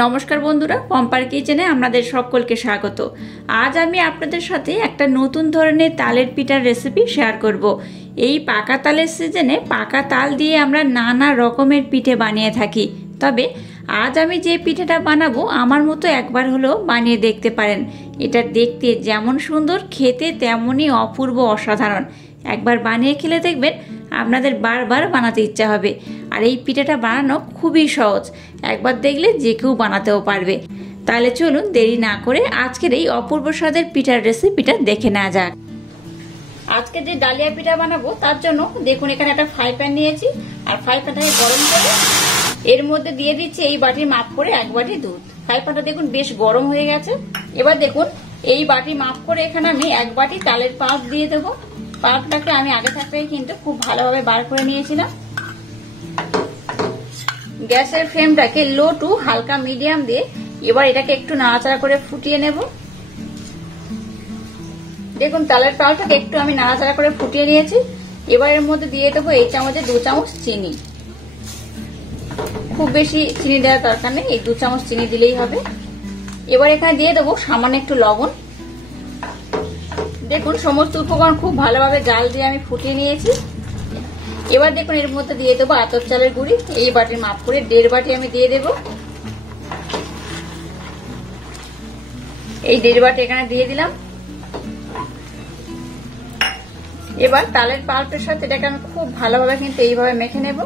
নমস্কার বন্ধুরা, পম্পার কিচেনে আপনাদের সকলকে স্বাগত। আজ আমি আপনাদের সাথে একটা নতুন ধরনের তালের পিঠার রেসিপি শেয়ার করব। এই পাকা তালের সিজনে পাকা তাল দিয়ে আমরা নানা রকমের পিঠে বানিয়ে থাকি, তবে আজ আমি যে পিঠেটা বানাবো আমার মতো একবার হলেও বানিয়ে দেখতে পারেন। এটা দেখতে যেমন সুন্দর, খেতে তেমনই অপূর্ব অসাধারণ। একবার বানিয়ে খেলে দেখবেন আপনাদের বারবার বানাতে ইচ্ছা হবে। আর এই পিঠাটা বানানো খুবই সহজ, একবার দেখলে যে কেউ বানাতেও পারবে। তাহলে চলুন দেরি না করে আজকের এই অপূর্ব স্বাদের পিঠার রেসিপিটা দেখে নেওয়া যাক। আজকে যে ডালিয়া পিঠা বানাবো তার জন্য দেখুন এখানে একটা ফ্রাই প্যান নিয়েছি, আর ফ্রাই প্যানটাকে গরম করে এর মধ্যে দিয়ে দিচ্ছি এই বাটির মাপ করে 1 বাটি দুধ। ফ্রাই প্যানটা দেখুন বেশ গরম হয়ে গেছে। এবার দেখুন এই বাটি মাপ করে এখানে আমি 1 বাটি তালের পাল্প দিয়ে দেবো। পাল্পটাকে আমি আগে থাকতেই কিন্তু খুব ভালোভাবে বার করে নিয়েছিলাম। গ্যাসের ফ্লেমটাকে লো টু হালকা মিডিয়াম দিয়ে এবার এটাকে একটু নাড়াচাড়া করে ফুটিয়ে নেব। দেখুন তালের পাল্পটাকে একটু আমি নাড়াচাড়া করে ফুটিয়ে নিয়েছি। এবার এর মধ্যে দিয়ে দেবো এই চামচে 2 চামচ চিনি। খুব বেশি চিনি দেওয়ার দরকার নেই, এই 2 চামচ চিনি দিলেই হবে। এবার এখানে দিয়ে দেবো সামান্য একটু লবণ। দেখুন সমস্ত উপকরণ খুব ভালোভাবে জাল দিয়ে আমি ফুটিয়ে নিয়েছি। এবার দেখুন এর মধ্যে দিয়ে দেবো আতপ চালের গুঁড়ি। এই বাটির মাপ করে 1.5 বাটি আমি দিয়ে দেবো। এই 1.5 বাটি এখানে দিয়ে দিলাম। এবার তালের পাল্পের সাথে এটাকে আমি খুব ভালোভাবে কিন্তু এইভাবে মেখে নেব।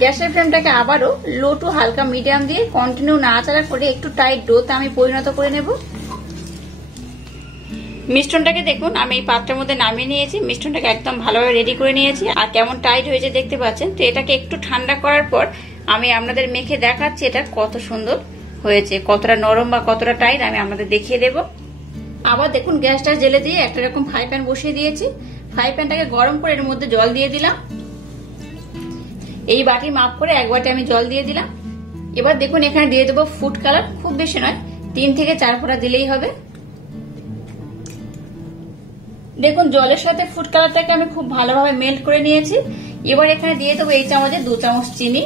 গ্যাসের ফ্লেমটাকে আবারও লো টু হালকা মিডিয়াম দিয়ে কন্টিনিউ নাড়াচাড়া করে একটু টাইট ডোতে আমি পরিণত করে নেব। মিশ্রণটাকে দেখুন আমি এই পাত্রের মধ্যে নামিয়ে নিয়েছি। মিশ্রণটাকে একদম ভালোভাবে রেডি করে নিয়েছি, আর কেমন টাইট হয়েছে দেখতে পাচ্ছেন। তো এটাকে একটু ঠান্ডা করার পর আমি আপনাদের মেখে দেখাচ্ছি এটা কত সুন্দর হয়েছে, কতটা নরম বা কতটা টাইট আমি আপনাদের দেখিয়ে দেব। আবার দেখুন গ্যাসটা জেলে দিয়ে একটা রকম ফ্রাই প্যান বসিয়ে দিয়েছি। ফ্রাই প্যানটাকে গরম করে এর মধ্যে জল দিয়ে দিলাম। এই বাটি মাপ করে 1 বাটি আমি জল দিয়ে দিলাম। এবার দেখুন এখানে দিয়ে দেবো ফুড কালার, খুব বেশি নয়, 3 থেকে 4 ফোঁটা দিলেই হবে। দেখুন জলের সাথে ফুড কালারটাকে আমি খুব ভালোভাবে মেল্ট করে নিয়েছি। এবার এখানে দিয়ে দেবো এই চামচে 2 চামচ চিনি,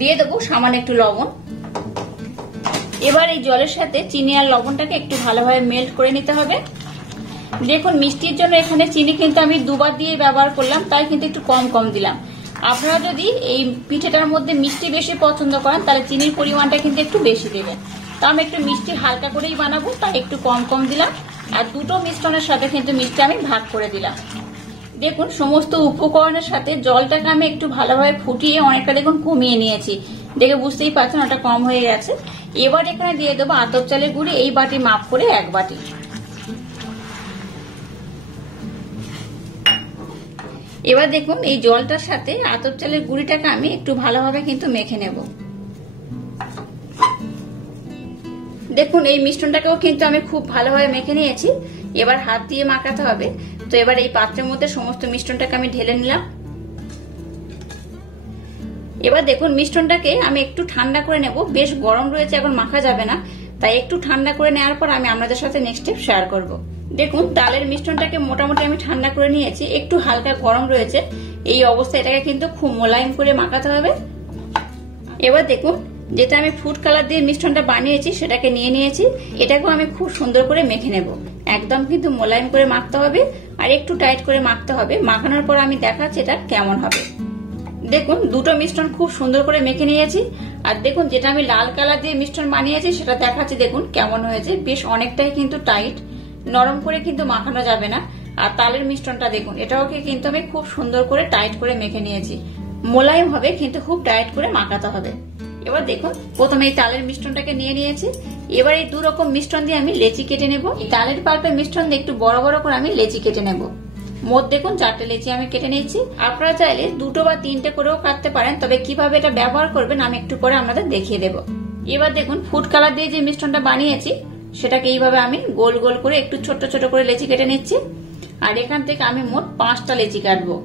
দিয়ে দেবো সামান্য একটু লবণ। এবার এই জলের সাথে চিনি আর লবণটাকে একটু ভালোভাবে মেল্ট করে নিতে হবে। দেখুন মিষ্টির জন্য এখানে চিনি কিন্তু আমি 2 বার দিয়ে ব্যবহার করলাম, তাই কিন্তু একটু কম কম দিলাম। আপনারা যদি এই পিঠেটার মধ্যে মিষ্টি বেশি পছন্দ করেন তাহলে চিনির পরিমাণটা কিন্তু একটু বেশি দেবেন। তো আমি একটু মিষ্টি হালকা করেই বানাবো, তাই একটু কম কম দিলাম। আর দুটো মিশ্রণের সাথে কিন্তু মিষ্টি আমি ভাগ করে দিলাম। দেখুন সমস্ত উপকরণের সাথে জলটাকে আমি একটু ভালোভাবে ফুটিয়ে অনেকটা দেখুন কমিয়ে নিয়েছি, দেখে বুঝতেই পারছেন ওটা কম হয়ে গেছে। এবার এখানে দিয়ে দেবো আতপ চালের গুঁড়ি, এই বাটি মাপ করে 1 বাটি। এবার দেখুন এই জলটার সাথে আতপ চালের গুঁড়িটাকে আমি একটু ভালোভাবে কিন্তু মেখে নেব। দেখুন এই মিশ্রণটাকেও কিন্তু আমি খুব ভালোভাবে মেখে নিয়েছি। এবার হাত দিয়ে মাখাতে হবে। তো এবার এই পাত্রের মধ্যে সমস্ত মিশ্রণটাকে আমি ঢেলে নিলাম। এবার দেখুন মিশ্রণটাকে আমি একটু ঠান্ডা করে নেব, বেশ গরম রয়েছে, এখন মাখা যাবে না, তাই একটু ঠান্ডা করে নেওয়ার পর আমি আপনাদের সাথে নেক্সট স্টেপ শেয়ার করব। দেখুন তালের মিশ্রণটাকে মোটামুটি আমি ঠান্ডা করে নিয়েছি, একটু হালকা গরম রয়েছে। এই অবস্থায় এটাকে কিন্তু খুব মোলায়েম করে মাখাতে হবে। এবার দেখুন যেটা আমি ফুড কালার দিয়ে মিশ্রণটা বানিয়েছি সেটাকে নিয়ে নিয়েছি। এটাকেও আমি খুব সুন্দর করে মেখে নেব। একদম কিন্তু মোলায়েম করে মাখতে হবে আর একটু টাইট করে মাখতে হবে। মাখানোর পর আমি দেখাচ্ছি এটা কেমন হবে। দেখুন দুটো মিশ্রণ খুব সুন্দর করে মেখে নিয়েছি। আর দেখুন যেটা আমি লাল কালার দিয়ে মিশ্রণ বানিয়েছি সেটা দেখাচ্ছি দেখুন কেমন হয়েছে। বেশ অনেকটাই কিন্তু টাইট, নরম করে কিন্তু মাখানো যাবে না। আর তালের মিশ্রণটা দেখুন এটাকে কিন্তু আমি খুব সুন্দর করে টাইট করে মেখে নিয়েছি। মোলায়েম হবে কিন্তু খুব টাইট করে মাখাতে হবে। এবার দেখুন প্রথমে এই তালের মিশ্রণটাকে নিয়ে নিয়েছি। এবার এই 2 রকম মিশ্রণ দিয়ে আমি লেচি কেটে নেব। তালের পাল্পের মিশ্রণ দিয়ে একটু বড় বড় করে আমি লেচি কেটে নেব। মোট দেখুন 4টে লেচি আমি কেটে নিয়েছি। আপনারা চাইলে 2টো বা 3টে করেও কাটতে পারেন, তবে কিভাবে এটা ব্যবহার করবেন আমি একটু পরে আপনাদের দেখিয়ে দেব। এবার দেখুন ফুড কালার দিয়ে যে মিশ্রণটা বানিয়েছি সেটাকে এইভাবে আমি গোল গোল করে একটু ছোট ছোট করে লেচি কেটে নিচ্ছি। আর এখান থেকে আমি মোট 5টা লেচি কাটবো।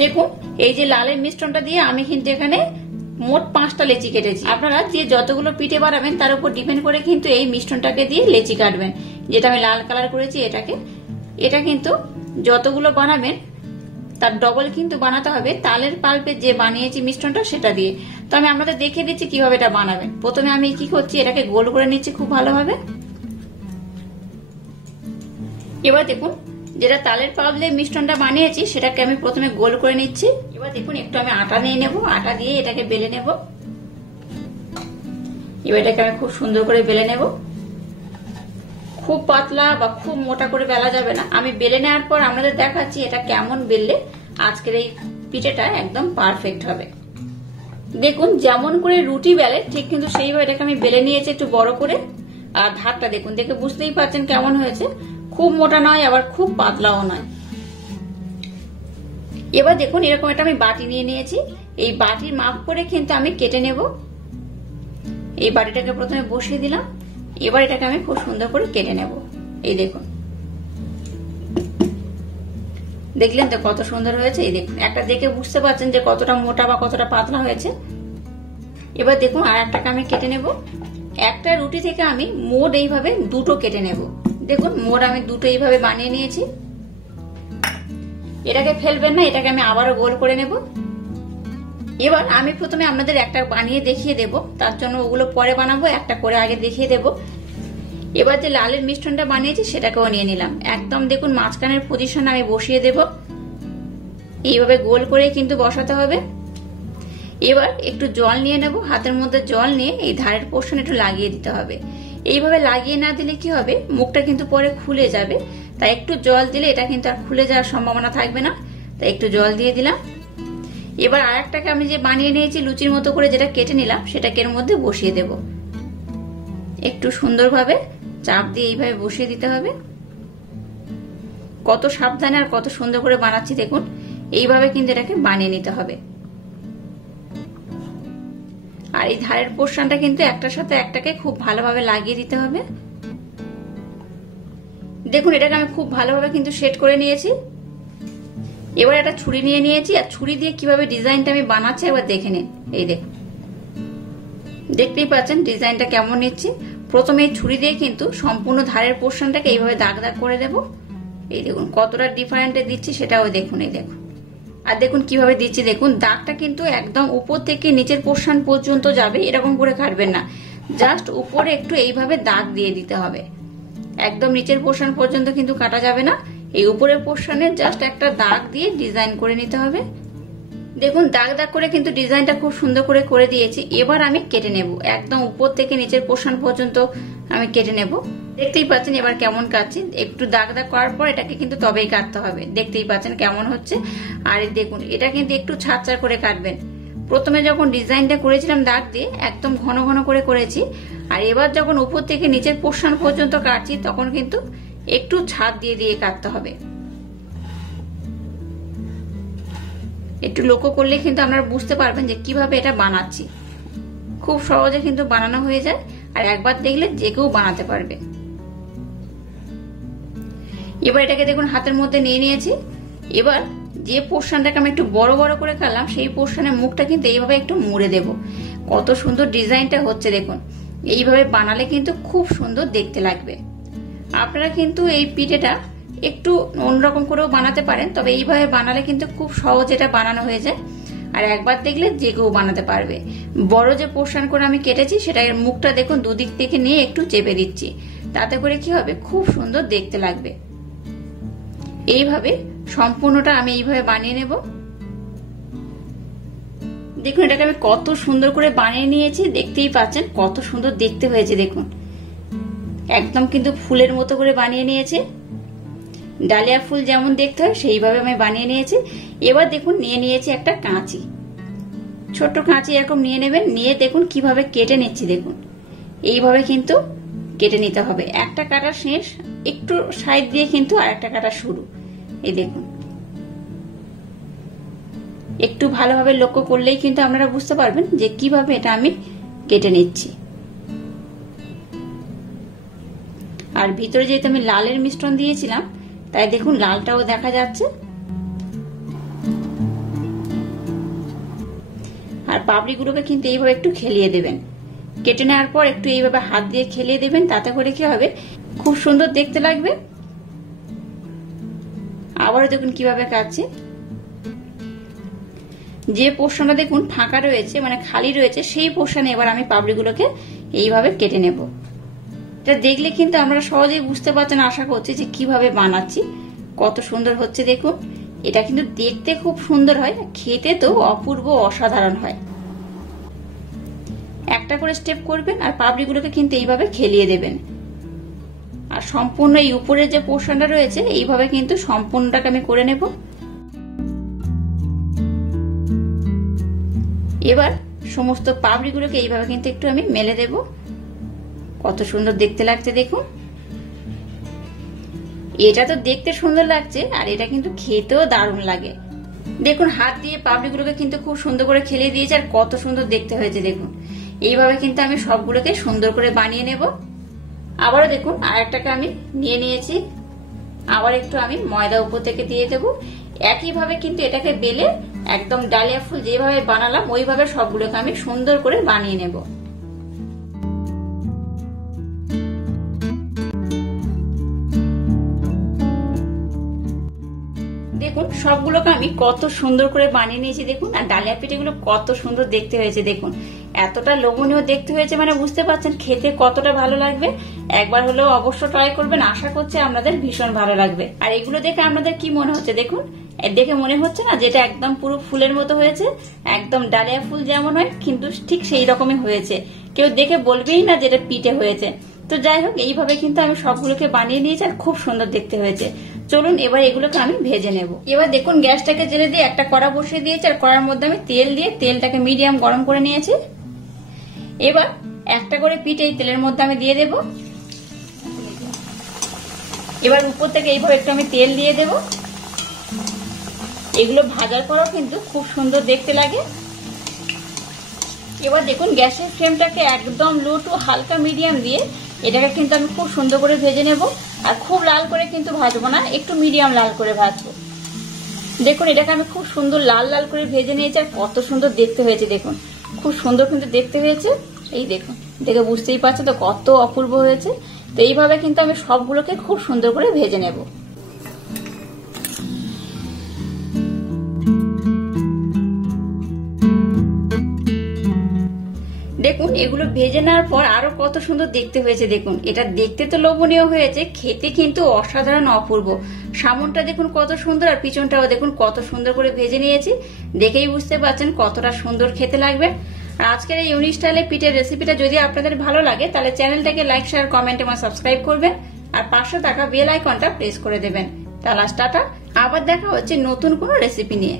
দেখুন এই যে লালের মিশ্রণটা দিয়ে আমি কিন্তু এখানে মোট 5টা লেচি কেটেছি। আপনারা যে যতগুলো পিঠে বানাবেন তার উপর ডিপেন্ড করে কিন্তু এই মিশ্রণটাকে দিয়ে লেচি কাটবেন। যেটা আমি লাল কালার করেছি এটা কিন্তু যতগুলো বানাবেন তার ডবল কিন্তু বানাতে হবে তালের পাল্পে যে বানিয়েছি মিশ্রণটা সেটা দিয়ে। তো আমি আপনাদের দেখিয়ে দিচ্ছি কিভাবে এটা বানাবেন। প্রথমে আমি কি করছি, এটাকে গোল করে নিচ্ছি খুব ভালোভাবে। এবার দেখুন যেটা তালের পাল্প দিয়ে মিশ্রণটা বানিয়েছি সেটাকে আমি প্রথমে গোল করে নিচ্ছি। এবার দেখুন একটু আমি আটা নিয়ে নেব, আটা দিয়ে এটাকে বেলে নেব। এবার এটাকে আমি খুব সুন্দর করে বেলে নেব। খুব পাতলা বা খুব মোটা করে বেলা যাবে না। আমি বেলে নেওয়ার পর আপনাদের দেখাচ্ছি এটা কেমন বেললে আজকের এই পিঠেটা একদম পারফেক্ট হবে। দেখুন যেমন করে রুটি বেলে ঠিক কিন্তু সেইভাবে এটাকে আমি বেলে নিয়েছি একটু বড় করে। আর ধারটা দেখুন, দেখে বুঝতেই পারছেন কেমন হয়েছে। খুব মোটা নয় আবার খুব পাতলাও নয়। এবার দেখুন এরকম একটা আমি বাটি নিয়ে নিয়েছি। এই বাটির মাপ করে কিন্তু আমি কেটে নেব। এই বাটিটাকে প্রথমে বসিয়ে দিলাম। এবার এটাকে আমি খুব সুন্দর করে কেটে নেব। এই দেখুন, দেখলেন তো কত সুন্দর হয়েছে। এই দেখুন একটা দেখে বুঝতে পারছেন যে কতটা মোটা বা কতটা পাতলা হয়েছে। এবার দেখুন আর একটাকে আমি কেটে নেব। একটা রুটি থেকে আমি মোট এইভাবে দুটো কেটে নেব। দেখুন মোট আমি দুটো এইভাবে বানিয়ে নিয়েছি। এটাকে ফেলবেন না, এটাকে আমি আবারও গোল করে নেব। এবার আমি প্রথমে আপনাদের একটা বানিয়ে দেখিয়ে দেব, তার জন্য ওগুলো পরে বানাবো, একটা করে আগে দেখিয়ে দেব। এবার যে লালের মিশ্রণটা বানিয়েছি সেটাকেও নিয়ে নিলাম। একদম দেখুন মাঝখানের পজিশন আমি বসিয়ে দেব। এইভাবে গোল করে কিন্তু বসাতে হবে। এবার একটু জল নিয়ে নেব, হাতের মধ্যে জল নিয়ে এই ধারের পোর্শন একটু লাগিয়ে দিতে হবে। এইভাবে লাগিয়ে না দিলে কি হবে, মুখটা কিন্তু পরে খুলে যাবে। তাই একটু জল দিলে এটা কিন্তু আর খুলে যাওয়ার সম্ভাবনা থাকবে না। তাই একটু জল দিয়ে দিলাম। এবার আর একটাকে আমি যে বানিয়ে নিয়েছি লুচির মতো করে, যেটা কেটে নিলাম, সেটাকে এর মধ্যে বসিয়ে দেব। একটু সুন্দরভাবে চাপ দিয়ে এইভাবে বসিয়ে দিতে হবে। কত সাবধানে আর কত সুন্দর করে বানাচ্ছি দেখুন। এইভাবে কিন্তু এটাকে বানিয়ে নিতে হবে। আর এই ধারের পোর্শনটা কিন্তু একটার সাথে একটাকে খুব ভালোভাবে লাগিয়ে দিতে হবে। দেখুন এটাকে আমি খুব ভালোভাবে কিন্তু সেট করে নিয়েছি। এবার একটা ছুরি নিয়ে নিয়েছি, আর ছুরি দিয়ে কিভাবে ডিজাইনটা আমি বানাচ্ছি এবার দেখে নিন। এই দেখুন, দেখতেই পাচ্ছেন ডিজাইনটা কেমন নিচ্ছি। প্রথমে এই ছুরি দিয়ে কিন্তু সম্পূর্ণ ধারের পোর্শনটাকে এইভাবে দাগ দাগ করে দেব। এই দেখুন কতটা ডিফারেন্টে দিচ্ছি সেটাও দেখুন। এই দেখুন, আর দেখুন কিভাবে দিচ্ছি। দেখুন দাগটা কিন্তু একদম উপর থেকে নিচের পোর্শন পর্যন্ত যাবে, এরকম করে কাটবেন না। জাস্ট উপরে একটু এইভাবে দাগ দিয়ে দিতে হবে। একদম নিচের পোর্শন পর্যন্ত কিন্তু কাটা যাবে না। এই উপরের পোর্শনে জাস্ট একটা দাগ দিয়ে ডিজাইন করে নিতে হবে। দেখুন দাগ দাগ করে কিন্তু ডিজাইনটা খুব সুন্দর করে করে দিয়েছি। এবার আমি কেটে নেব, একদম উপর থেকে নিচের পোর্শন পর্যন্ত আমি কেটে নেব। দেখতেই পাচ্ছেন এবার কেমন কাটছি। একটু দাগ দাগ করার পর এটাকে কিন্তু তবেই কাটতে হবে। দেখতেই পাচ্ছেন কেমন হচ্ছে। আর দেখুন এটা কিন্তু একটু ছাড় করে কাটবেন। প্রথমে যখন ডিজাইনটা করেছিলাম দাগ দিয়ে একদম ঘন ঘন করে করেছি। আর এবার যখন উপর থেকে নিচের পোর্শন পর্যন্ত কাটছি তখন কিন্তু একটু ছাড় দিয়ে দিয়ে কাটতে হবে। একটু লক্ষ্য করলে কিন্তু আপনারা বুঝতে পারবেন যে কিভাবে এটা বানাচ্ছি। খুব সহজে কিন্তু বানানো হয়ে যায়, আর একবার দেখলে যে কেউ বানাতে পারবে। এবার এটাকে দেখুন হাতের মধ্যে নিয়ে নিয়েছি। এবার যে পোর্শনটাকে আমি একটু বড় বড় করে কাটলাম সেই পোর্শনের মুখটা কিন্তু এইভাবে একটু মুড়ে দেব। কত সুন্দর ডিজাইনটা হচ্ছে দেখুন। এইভাবে বানালে কিন্তু খুব সুন্দর দেখতে লাগবে। আপনারা কিন্তু এই পিঠেটা একটু অন্যরকম করেও বানাতে পারেন, তবে এইভাবে বানালে কিন্তু খুব সহজ এটা বানানো হয়ে যায়। আর একবার দেখলে যে কেউ বানাতে পারবে। বড় যে পোর্শন করে আমি কেটেছি সেটার মুখটা দেখুন দুদিক থেকে নিয়ে একটু চেপে দিচ্ছি, তাতে করে কি হবে খুব সুন্দর দেখতে লাগবে। এইভাবে সম্পূর্ণটা আমি এইভাবে বানিয়ে নেব। দেখুন এটাকে আমি কত সুন্দর করে বানিয়ে নিয়েছি, দেখতেই পাচ্ছেন কত সুন্দর দেখতে হয়েছে। দেখুন একদম কিন্তু ফুলের মতো করে বানিয়ে নিয়েছে। ডালিয়া ফুল যেমন দেখতে হয় সেইভাবে আমি বানিয়ে নিয়েছি। এবার দেখুন নিয়ে নিয়েছি একটা কাঁচি, ছোট্ট কাঁচি এরকম নিয়ে নেবেন। নিয়ে দেখুন কিভাবে কেটে নিচ্ছি। দেখুন এইভাবে কিন্তু কেটে নিতে হবে। একটা কাটা শেষ, একটু সাইড দিয়ে কিন্তু আর একটা কাটা শুরু। এই দেখুন একটু ভালোভাবে লক্ষ্য করলেই কিন্তু আপনারা বুঝতে পারবেন যে কিভাবে এটা আমি কেটে নিচ্ছি। আর ভিতরে যেহেতু আমি লালের মিশ্রণ দিয়েছিলাম তাই দেখুন লালটাও দেখা যাচ্ছে। আর পাপড়িগুলোকে কিন্তু এইভাবে একটু খেলিয়ে দেবেন। কেটে নেওয়ার পর একটু এইভাবে হাত দিয়ে খেলিয়ে দেবেন, তাতে করে কি হবে খুব সুন্দর দেখতে লাগবে। আবারও দেখুন কিভাবে কাটছে। যে পোর্শনটা দেখুন ফাঁকা রয়েছে মানে খালি রয়েছে সেই পোর্শনে এবার আমি পাপড়িগুলোকে এইভাবে কেটে নেব। এটা দেখলে কিন্তু আমরা সহজেই বুঝতে পারছেন, আশা করছি যে কিভাবে বানাচ্ছি। কত সুন্দর হচ্ছে দেখুন। এটা কিন্তু দেখতে খুব সুন্দর হয়, খেতে তো অপূর্ব অসাধারণ হয়। একটা করে স্টেপ করবেন আর পাপড়িগুলোকে কিন্তু এইভাবে খেলিয়ে দেবেন। আর সম্পূর্ণ এই উপরের যে পোর্শনটা রয়েছে এইভাবে কিন্তু সম্পূর্ণটাকে আমি করে নেব। এবার সমস্ত পাপড়িগুলোকে এইভাবে কিন্তু একটু আমি মেলে দেব। কত সুন্দর দেখতে লাগছে দেখুন। এটা তো দেখতে সুন্দর লাগছে আর এটা কিন্তু খেতেও দারুণ লাগে। দেখুন হাত দিয়ে পাপড়িগুলোকে কিন্তু খুব সুন্দর করে খেলিয়ে দিয়েছে আর কত সুন্দর দেখতে হয়েছে দেখুন। এইভাবে কিন্তু আমি সবগুলোকে সুন্দর করে বানিয়ে নেব। আবারও দেখুন আরেকটাকে আমি নিয়ে নিয়েছি। আবার একটু আমি ময়দা উপর থেকে দিয়ে দেব। একইভাবে কিন্তু এটাকে বেলে একদম ডালিয়া ফুল যেভাবে বানালাম ওইভাবে সবগুলোকে আমি সুন্দর করে বানিয়ে নেব। দেখুন সবগুলোকে আমি কত সুন্দর করে বানিয়ে নিয়েছি দেখুন। আর ডালিয়া পিঠেগুলো কত সুন্দর দেখতে হয়েছে দেখুন। এতটা লোভনীয় দেখতে হয়েছে মানে বুঝতে পারছেন খেতে কতটা ভালো লাগবে। একবার হলেও অবশ্য ট্রাই করবেন, আশা করছি আপনাদের ভীষণ ভালো লাগবে। আর এগুলো দেখে আপনাদের কি মনে হচ্ছে দেখুন। দেখে মনে হচ্ছে না যেটা একদম পুরো ফুলের মতো হয়েছে, একদম ডালিয়া ফুল যেমন হয় কিন্তু ঠিক সেই রকমই হয়েছে। কেউ দেখে বলবেই না যেটা পিঠে হয়েছে। তো যাই হোক এইভাবে কিন্তু আমি সবগুলোকে বানিয়ে নিয়েছি আর খুব সুন্দর দেখতে হয়েছে। চলুন এবার এগুলোকে আমি ভেজে নেব। এবার দেখুন গ্যাসটাকে জেলে দিয়ে একটা কড়া বসিয়ে দিয়েছি আর কড়ার মধ্যে আমি তেল দিয়ে তেলটাকে মিডিয়াম গরম করে নিয়েছি। এবার একটা করে পিঠে এই তেলের মধ্যে আমি দিয়ে দেব। এবার উপর থেকে এইভাবে একটু আমি তেল দিয়ে দেব। এগুলো ভাজার পরও কিন্তু খুব সুন্দর দেখতে লাগে। এবার দেখুন গ্যাসের ফ্লেমটাকে একদম লো টু হালকা মিডিয়াম দিয়ে এটাকে কিন্তু আমি খুব সুন্দর করে ভেজে নেব। আর খুব লাল করে কিন্তু ভাজবো না, একটু মিডিয়াম লাল করে ভাজবো। দেখুন এটাকে আমি খুব সুন্দর লাল লাল করে ভেজে নিয়েছি আর কত সুন্দর দেখতে হয়েছে দেখুন। খুব সুন্দর কিন্তু দেখতে হয়েছে। এই দেখুন, দেখে বুঝতেই পারছো তো কত অপূর্ব হয়েছে। তো এইভাবে কিন্তু আমি সবগুলোকে খুব সুন্দর করে ভেজে নেব। দেখুন এগুলো ভেজে নেওয়ার পর আরো কত সুন্দর দেখতে হয়েছে দেখুন। এটা দেখতে তো লোভনীয় হয়েছে, খেতে কিন্তু অসাধারণ অপূর্ব। সামনটা দেখুন কত সুন্দর আর পিছনটাও দেখুন কত সুন্দর করে ভেজে নিয়েছি। দেখেই বুঝতে পারছেন কতটা সুন্দর খেতে লাগবে। আর আজকের এই ইউনিক স্টাইলে পিঠের রেসিপিটা যদি আপনাদের ভালো লাগে তাহলে চ্যানেলটাকে লাইক শেয়ার কমেন্ট এবং সাবস্ক্রাইব করবেন আর পাশে থাকা বেল আইকনটা প্রেস করে দেবেন। তাহলে টাটা, আবার দেখা হচ্ছে নতুন কোনো রেসিপি নিয়ে।